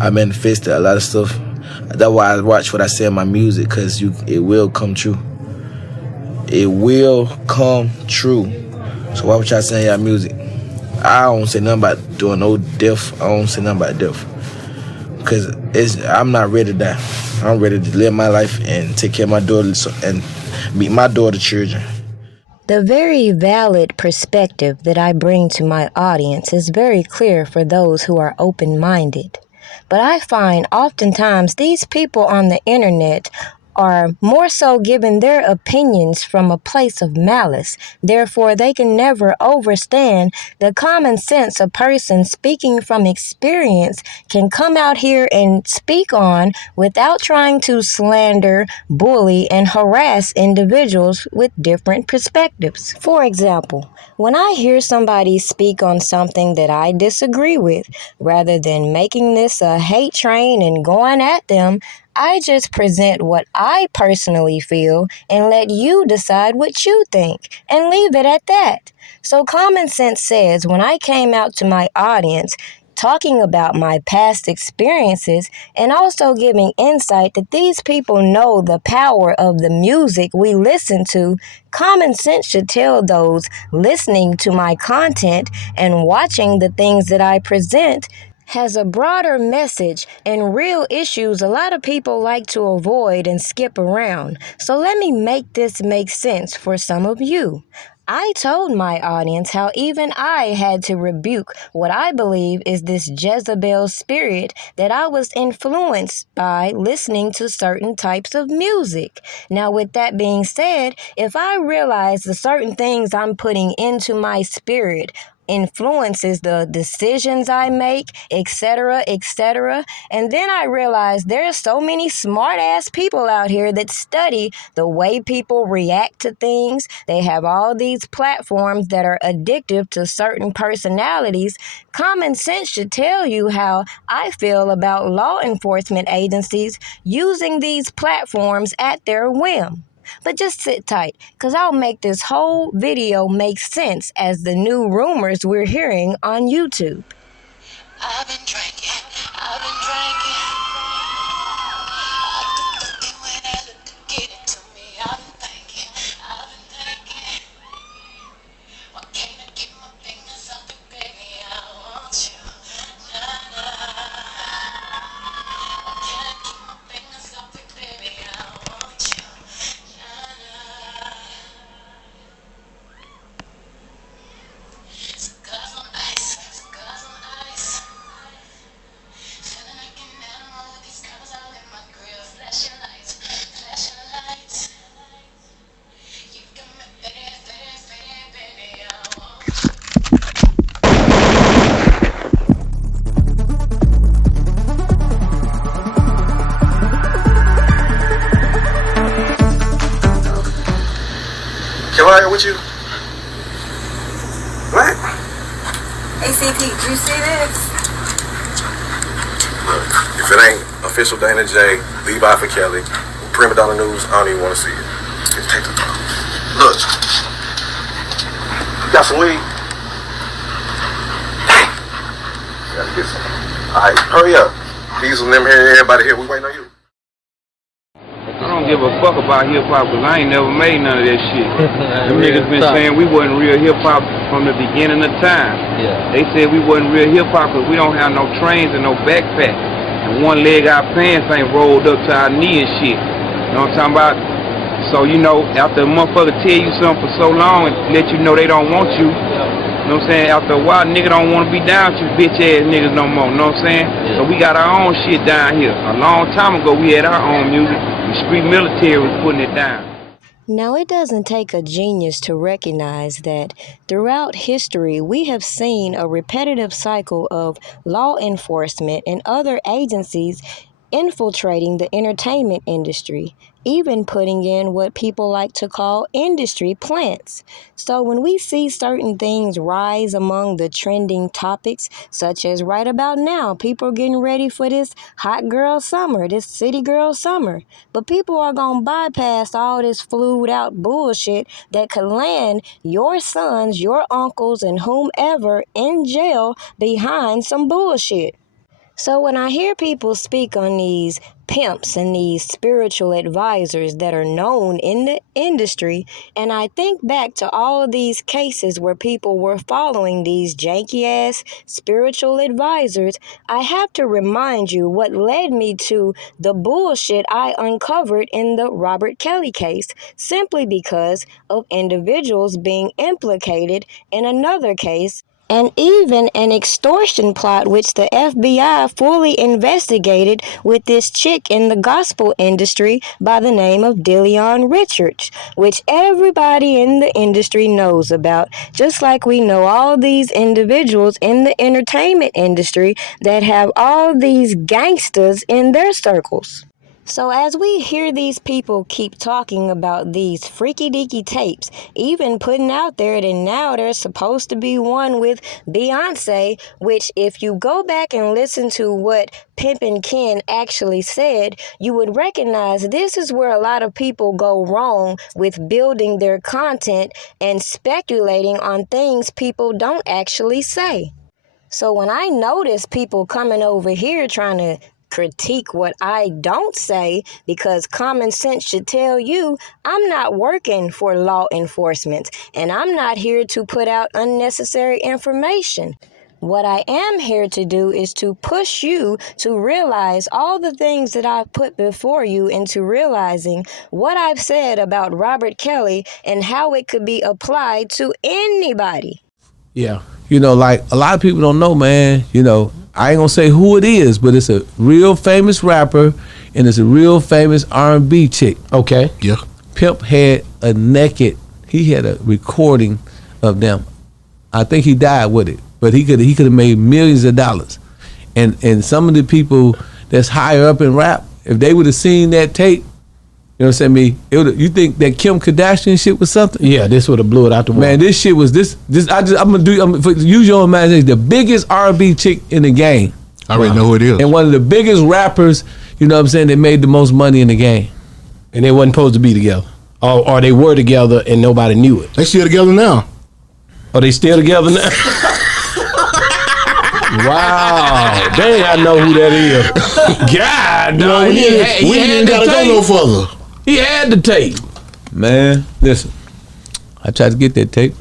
I manifested a lot of stuff. That's why I watch what I say in my music, because it will come true. It will come true. So why would y'all say y'all music? I don't say nothing about doing no death. I don't say nothing about death. Because I'm not ready to die. I'm ready to live my life and take care of my daughter and meet my daughter's children. The very valid perspective that I bring to my audience is very clear for those who are open-minded. But I find oftentimes these people on the internet are more so giving their opinions from a place of malice. Therefore, they can never understand the common sense a person speaking from experience can come out here and speak on without trying to slander, bully, and harass individuals with different perspectives. For example, when I hear somebody speak on something that I disagree with, rather than making this a hate train and going at them, I just present what I personally feel and let you decide what you think and leave it at that. So common sense says when I came out to my audience talking about my past experiences and also giving insight that these people know the power of the music we listen to, common sense should tell those listening to my content and watching the things that I present has a broader message and real issues a lot of people like to avoid and skip around. So let me make this make sense for some of you. I told my audience how even I had to rebuke what I believe is this Jezebel spirit that I was influenced by listening to certain types of music. Now, with that being said, if I realize the certain things I'm putting into my spirit influences the decisions I make, etc., etc. And then I realized there's so many smart-ass people out here that study the way people react to things. They have all these platforms that are addictive to certain personalities. Common sense should tell you how I feel about law enforcement agencies using these platforms at their whim. But just sit tight, because I'll make this whole video make sense as the new rumors we're hearing on YouTube. I've been drinking. I do when I look to get it to me. I've been thinking. Why can't I keep my fingers off it, baby? I want you. Nah, Why can't I keep my fingers off it, baby? I want you. Cigars on ice. Feeling like an animal with these colors all in my grill. Flashing lights. You got me baby, I want you. Can I with you? What? ACP, did you see this? Look, if it ain't official Dana J, Levi for Kelly, Primadonnanews, I don't even want to see it. Just take the phone. Look, you got some weed? Dang. Gotta get some. Alright, hurry up. Diesel and them here, everybody here, we waiting on you. I don't give a fuck about hip-hop because I ain't never made none of that shit. Them niggas been saying we wasn't real hip-hop from the beginning of time. Yeah. They said we wasn't real hip-hop because we don't have no trains and no backpack. And one leg our pants ain't rolled up to our knee and shit. You know what I'm talking about? So, you know, after a motherfucker tell you something for so long and let you know they don't want you, you know what I'm saying? After a while, nigga don't want to be down with you bitch-ass niggas no more, you know what I'm saying? Yeah. So we got our own shit down here. A long time ago, we had our own music. The street military was putting it down. Now, it doesn't take a genius to recognize that throughout history, we have seen a repetitive cycle of law enforcement and other agencies infiltrating the entertainment industry, even putting in what people like to call industry plants. So when we see certain things rise among the trending topics, such as right about now, people are getting ready for this hot girl summer, this city girl summer. But people are going to bypass all this flued out bullshit that could land your sons, your uncles, and whomever in jail behind some bullshit. So when I hear people speak on these pimps and these spiritual advisors that are known in the industry, and I think back to all of these cases where people were following these janky ass spiritual advisors, I have to remind you what led me to the bullshit I uncovered in the Robert Kelly case, simply because of individuals being implicated in another case, and even an extortion plot which the FBI fully investigated with this chick in the gospel industry by the name of Dillon Richards, which everybody in the industry knows about, just like we know all these individuals in the entertainment industry that have all these gangsters in their circles. So as we hear these people keep talking about these freaky deaky tapes, even putting out there that now there's supposed to be one with Beyonce, which if you go back and listen to what Pimpin Ken actually said, you would recognize this is where a lot of people go wrong with building their content and speculating on things people don't actually say. So when I notice people coming over here trying to critique what I don't say, because common sense should tell you I'm not working for law enforcement and I'm not here to put out unnecessary information. What I am here to do is to push you to realize all the things that I've put before you into realizing what I've said about Robert Kelly and how it could be applied to anybody. Yeah. Like a lot of people don't know, man. I ain't gonna say who it is, but it's a real famous rapper and it's a real famous R&B chick. Okay. Yeah. Pimp had he had a recording of them. I think he died with it, but he could have made millions of dollars. And some of the people that's higher up in rap, if they would have seen that tape, you know what I'm saying? You think that Kim Kardashian shit was something? Yeah, this would have blew it out the water. Man, this shit was this. I'm gonna use your imagination. The biggest R&B chick in the game. I already know who it is. And one of the biggest rappers, you know what I'm saying, that made the most money in the game. And they wasn't supposed to be together. Or they were together and nobody knew it. They still together now. Are they still together now? Wow. Dang, I know who that is. God, no, we ain't gotta go no further. He had the tape. Man, listen, I tried to get that tape.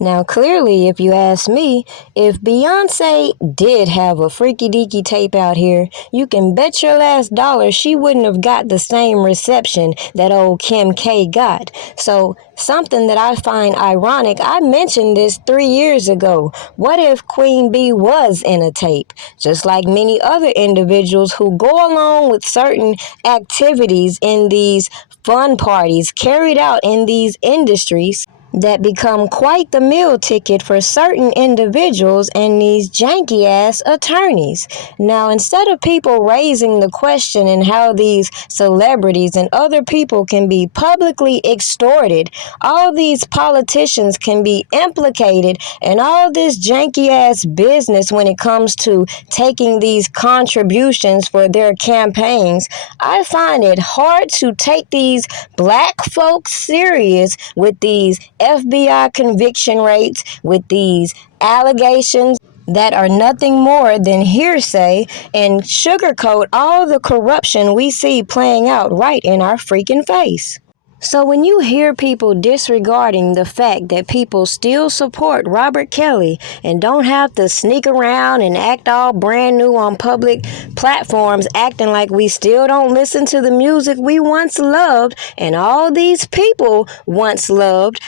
Now, clearly, if you ask me, if Beyonce did have a freaky deaky tape out here, you can bet your last dollar she wouldn't have got the same reception that old Kim K got. So, something that I find ironic, I mentioned this 3 years ago. What if Queen Bee was in a tape? Just like many other individuals who go along with certain activities in these fun parties carried out in these industries that become quite the meal ticket for certain individuals and these janky ass attorneys. Now, instead of people raising the question in how these celebrities and other people can be publicly extorted, all these politicians can be implicated in all this janky ass business when it comes to taking these contributions for their campaigns, I find it hard to take these black folks serious with these FBI conviction rates, with these allegations that are nothing more than hearsay and sugarcoat all the corruption we see playing out right in our freaking face. So when you hear people disregarding the fact that people still support Robert Kelly and don't have to sneak around and act all brand new on public platforms acting like we still don't listen to the music we once loved and all these people once loved,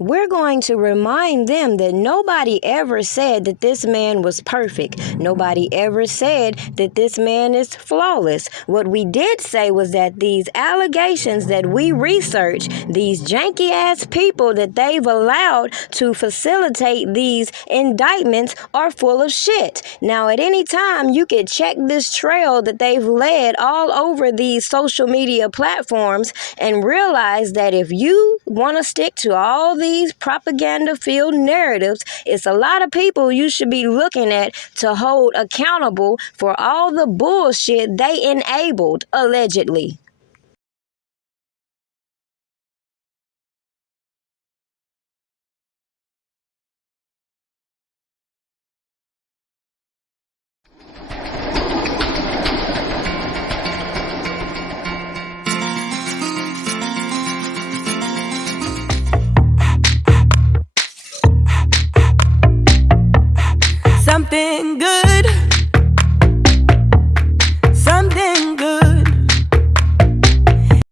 we're going to remind them that nobody ever said that this man was perfect. Nobody ever said that this man is flawless. What we did say was that these allegations that we researched, these janky ass people that they've allowed to facilitate these indictments are full of shit. Now, at any time, you could check this trail that they've led all over these social media platforms and realize that if you want to stick to all these propaganda-filled narratives, it's a lot of people you should be looking at to hold accountable for all the bullshit they enabled, allegedly.